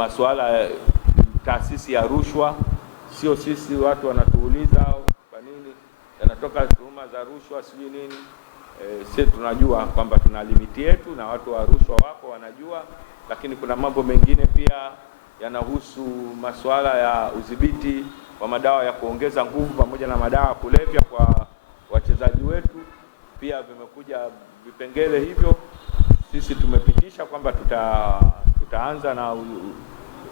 masuala taasisi ya rushwa. Sio sisi watu wanatuuliza kwa nini yanatoka tuhuma za rushwa sijui nini. Sisi tunajua kwamba tuna limiti yetu na watu wa rushwa wako wanajua, lakini kuna mambo mengine pia yanahusu masuala ya udhibiti wa madawa ya kuongeza nguvu pamoja na madawa ya kulevya kwa wachezaji wetu. Pia vimekuja vipengele hivyo. Sisi tumepitisha kwamba tutaanza na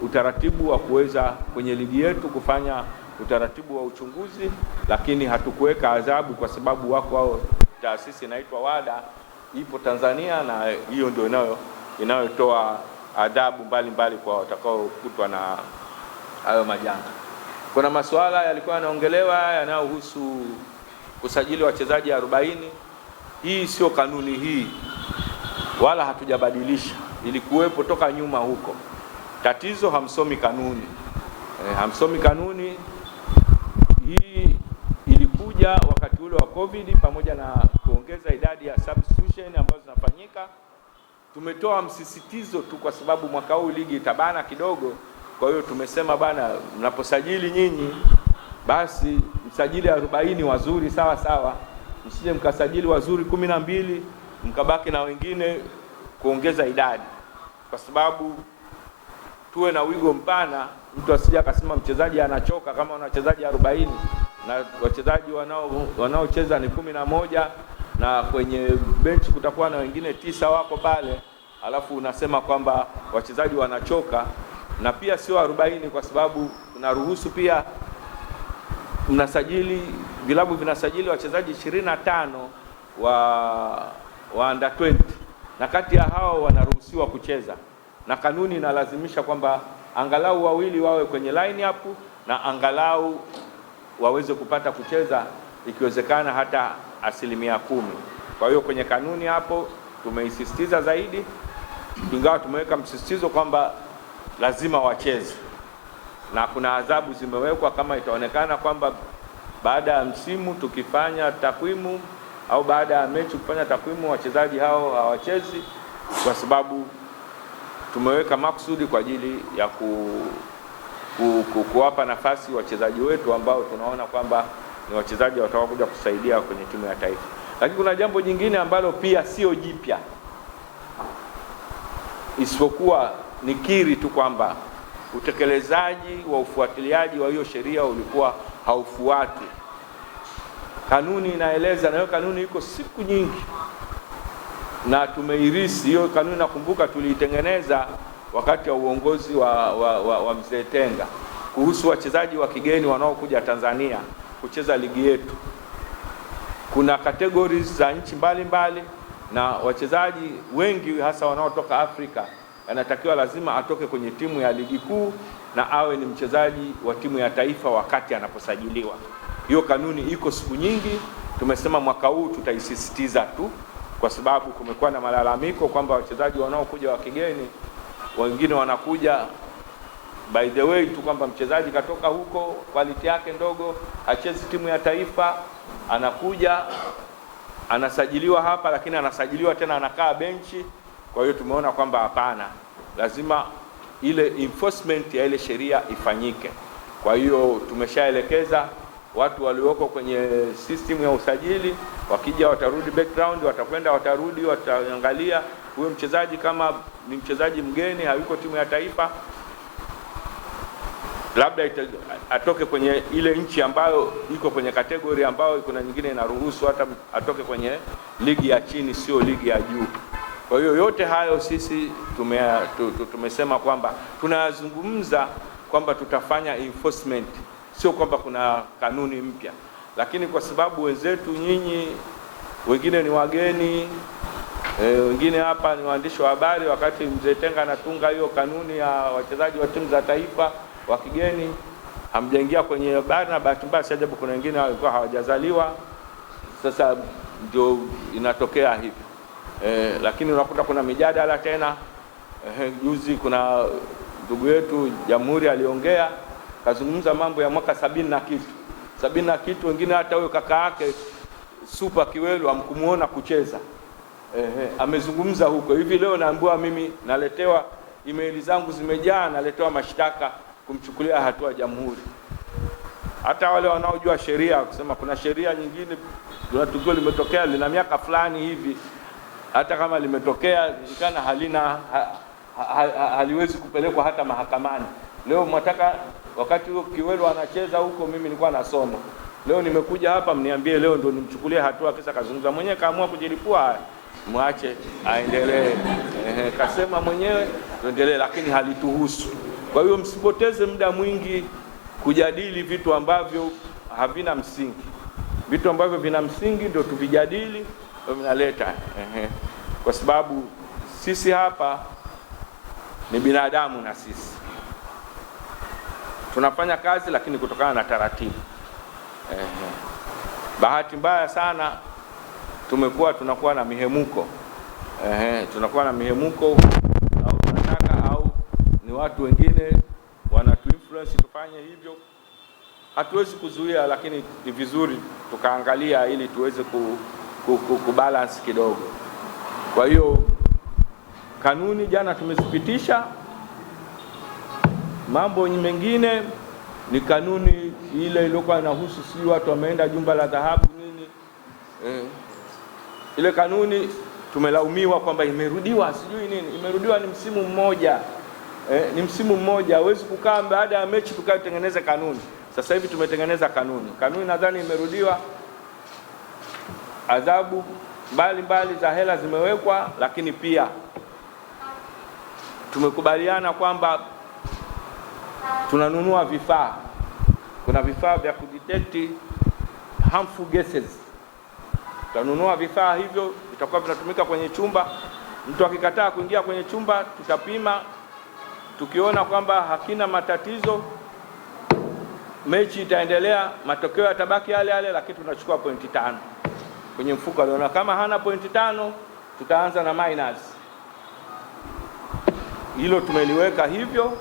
utaratibu wa kuweza kwenye ligi yetu kufanya utaratibu wa uchunguzi, lakini hatukuweka adhabu kwa sababu wako taasisi inaitwa WADA ipo Tanzania, na hiyo ndio inayotoa adhabu mbalimbali kwa watakaokutwa na hayo majanga. Kuna masuala yalikuwa yanaongelewa yanayohusu kusajili wachezaji 40. Hii sio kanuni hii, wala hatujabadilisha, ilikuwepo toka nyuma huko. Tatizo hamsomi kanuni. Hamsomi kanuni. Hii ilikuja wakati ule wa COVID pamoja na kuongeza idadi ya substitution ambazo zinafanyika. Tumetoa msisitizo tu kwa sababu mwaka huu ligi itabana kidogo. Kwa hiyo tumesema bana, mnaposajili nyinyi basi msajili 40 wazuri sawa sawa, msije mkasajili wazuri 12 mkabaki na wengine kuongeza idadi, kwa sababu tuwe na wigo mpana. Mtu asije akasema mchezaji anachoka kama una wachezaji 40 na wachezaji wanaocheza ni 11 na kwenye benchi kutakuwa na wengine 9 wako pale, alafu unasema kwamba wachezaji wanachoka. Na pia sio 40 kwa sababu tunaruhusu pia vilabu vinasajili wachezaji 25 wa under 20, na kati ya hao wanaruhusiwa kucheza, na kanuni inalazimisha kwamba angalau wawili wawe kwenye line up na angalau waweze kupata kucheza ikiwezekana hata 10%. Kwa hiyo kwenye kanuni hapo tumeisisitiza zaidi, ingawa tumeweka msisitizo kwamba lazima wacheze, na kuna adhabu zimewekwa kama itaonekana kwamba baada ya msimu tukifanya takwimu au baada ya mechi kufanya takwimu wachezaji hao hawachezi, kwa sababu tumeweka maksudi kwa ajili ya kuwapa nafasi wachezaji wetu ambao tunaona kwamba ni wachezaji watakaokuja kusaidia kwenye timu ya taifa. Lakini kuna jambo jingine ambalo pia sio jipya, isipokuwa nikiri tu kwamba utekelezaji wa ufuatiliaji wa hiyo sheria ulikuwa haufuati. Kanuni inaeleza, na hiyo kanuni iko siku nyingi na tumeirisi hiyo kanuni. Nakumbuka tuliitengeneza wakati wa uongozi wa Mzee Tenga kuhusu wachezaji wa kigeni wanaokuja Tanzania kucheza ligi yetu. Kuna categories za nchi mbalimbali, na wachezaji wengi hasa wanaotoka Afrika anatakiwa lazima atoke kwenye timu ya ligi kuu na awe ni mchezaji wa timu ya taifa wakati anaposajiliwa. Hiyo kanuni iko siku nyingi. Tumesema mwaka huu tutaisisitiza tu, kwa sababu kumekuwa na malalamiko kwamba wachezaji wanaokuja wa kigeni wengine wanakuja by the way tu kwamba mchezaji katoka huko, quality yake ndogo, hachezi timu ya taifa, anakuja anasajiliwa hapa, lakini anasajiliwa tena anakaa benchi. Kwa hiyo tumeona kwamba hapana, lazima ile enforcement ya ile sheria ifanyike. Kwa hiyo tumeshaelekeza watu walioko kwenye system ya usajili, wakija watarudi background, watakwenda watarudi, wataangalia huyo mchezaji kama ni mchezaji mgeni hayuko timu ya taifa, labda atoke kwenye ile nchi ambayo iko kwenye kategori ambayo kuna nyingine inaruhusu hata atoke kwenye ligi ya chini, sio ligi ya juu. Kwa hiyo yote hayo sisi tumesema kwamba tunazungumza kwamba tutafanya enforcement, sio kwamba kuna kanuni mpya. Lakini kwa sababu wenzetu nyinyi wengine ni wageni, wengine hapa ni waandishi wa habari, wakati Mzee Tenga anatunga hiyo kanuni ya wachezaji wa timu za taifa wa kigeni hamjaingia kwenye habari, na bahati mbaya sababu kuna wengine walikuwa hawajazaliwa, sasa ndio inatokea hivi. Lakini unakuta kuna mijadala tena. Juzi kuna ndugu yetu Jamhuri aliongea, kazungumza mambo ya mwaka 70 na kitu, wengine hata huyo kaka yake Super Kiwelu hamkumuona kucheza. Amezungumza huko. Hivi leo naambiwa mimi naletewa email zangu zimejaa, naletewa mashtaka kumchukulia hatua jamhuri. Hata wale wanaojua sheria kusema kuna sheria nyingine, kuna tukio limetokea lina miaka fulani hivi, hata kama limetokea kana haliwezi kupelekwa hata mahakamani. Leo mwataka wakati huo Kiwelu anacheza huko, mimi nilikuwa nasoma. Leo nimekuja hapa mniambie leo ndo nimchukulie hatua, kisa kazungumza mwenyewe, kaamua kujilipua, mwache aendelee. Kasema mwenyewe tuendelee, lakini halituhusu. Kwa hiyo msipoteze muda mwingi kujadili vitu ambavyo havina msingi. Vitu ambavyo vina msingi ndio tuvijadili, ndio vinaleta. Kwa sababu sisi hapa ni binadamu, na sisi tunafanya kazi, lakini kutokana na taratibu. Bahati mbaya sana tunakuwa na mihemuko. Tunakuwa na mihemuko, au tunataka, au ni watu wengine wanatuinfluence tufanye hivyo. Hatuwezi kuzuia, lakini ni vizuri tukaangalia ili tuweze kubalance kidogo. Kwa hiyo kanuni jana tumezipitisha. Mambo mengine ni kanuni ile iliyokuwa inahusu si watu wameenda jumba la dhahabu nini. Ile kanuni tumelaumiwa kwamba imerudiwa sijui nini. Imerudiwa ni msimu mmoja. Ni msimu mmoja. Hawezi kukaa baada ya mechi tukatengeneza kanuni. Sasa hivi tumetengeneza kanuni. Kanuni nadhani imerudiwa. Adhabu mbalimbali za hela zimewekwa, lakini pia tumekubaliana kwamba tunanunua vifaa. Kuna vifaa vya kudetect harmful gases. Tunanunua vifaa hivyo, vitakuwa vinatumika kwenye chumba. Mtu akikataa kuingia kwenye chumba, tutapima. Tukiona kwamba hakina matatizo, mechi itaendelea, matokeo yatabaki yale yale, lakini tunachukua pointi 5 kwenye mfuko. Aliona kama hana pointi 5, tutaanza na minus. Hilo tumeliweka hivyo.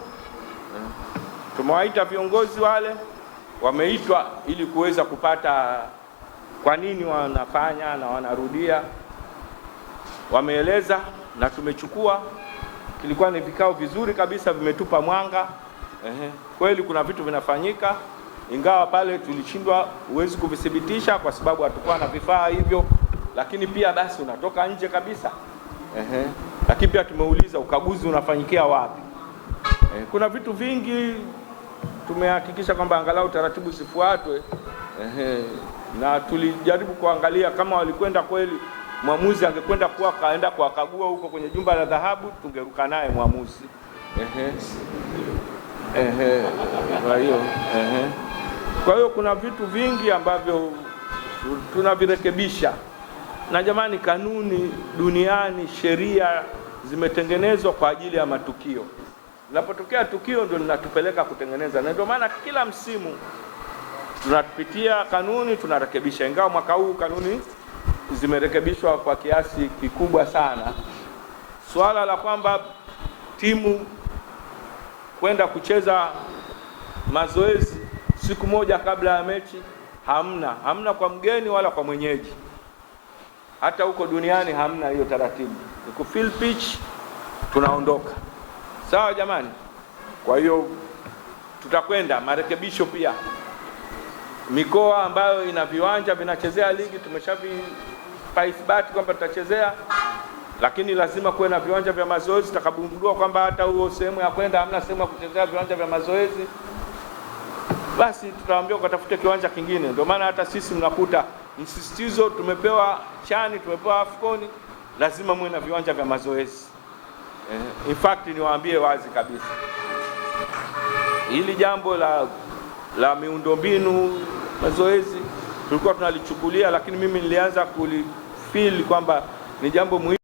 Tumewaita viongozi wale, wameitwa ili kuweza kupata kwa nini wanafanya na wanarudia. Wameeleza na tumechukua. Kilikuwa ni vikao vizuri kabisa, vimetupa mwanga. Kweli kuna vitu vinafanyika, ingawa pale tulishindwa, huwezi kuvidhibitisha kwa sababu hatakuwa na vifaa hivyo, lakini pia basi unatoka nje kabisa. Lakini pia tumeuliza ukaguzi unafanyikia wapi. Kuna vitu vingi tumehakikisha kwamba angalau taratibu zifuatwe. Na tulijaribu kuangalia kama walikwenda kweli, mwamuzi angekwenda kaenda kuwakagua huko kwenye jumba la dhahabu, tungeruka naye mwamuzi. Kwa hiyo kuna vitu vingi ambavyo tunavirekebisha. Na jamani, kanuni duniani, sheria zimetengenezwa kwa ajili ya matukio. Linapotokea tukio ndio linatupeleka kutengeneza. Na ndio maana kila msimu tunapitia kanuni, tunarekebisha. Ingawa mwaka huu kanuni zimerekebishwa kwa kiasi kikubwa sana. Swala la kwamba timu kwenda kucheza mazoezi siku moja kabla ya mechi, hamna kwa mgeni wala kwa mwenyeji. Hata huko duniani hamna hiyo taratibu. Ni kufill pitch, tunaondoka. Sawa jamani? Kwa hiyo tutakwenda marekebisho pia. Mikoa ambayo ina viwanja vinachezea ligi tumeshavipaithbati kwamba tutachezea, lakini lazima kuwe na viwanja vya mazoezi. Tutakapogundua kwamba hata huo sehemu ya kwenda hamna sehemu ya kuchezea viwanja vya mazoezi, basi tutawaambia ukatafute kiwanja kingine. Ndio maana hata sisi mnakuta msisitizo tumepewa Chani, tumepewa Afcon, lazima muwe na viwanja vya mazoezi. In fact niwaambie wazi kabisa, hili jambo la miundombinu mazoezi tulikuwa tunalichukulia, lakini mimi nilianza kulifeel kwamba ni jambo muhimu.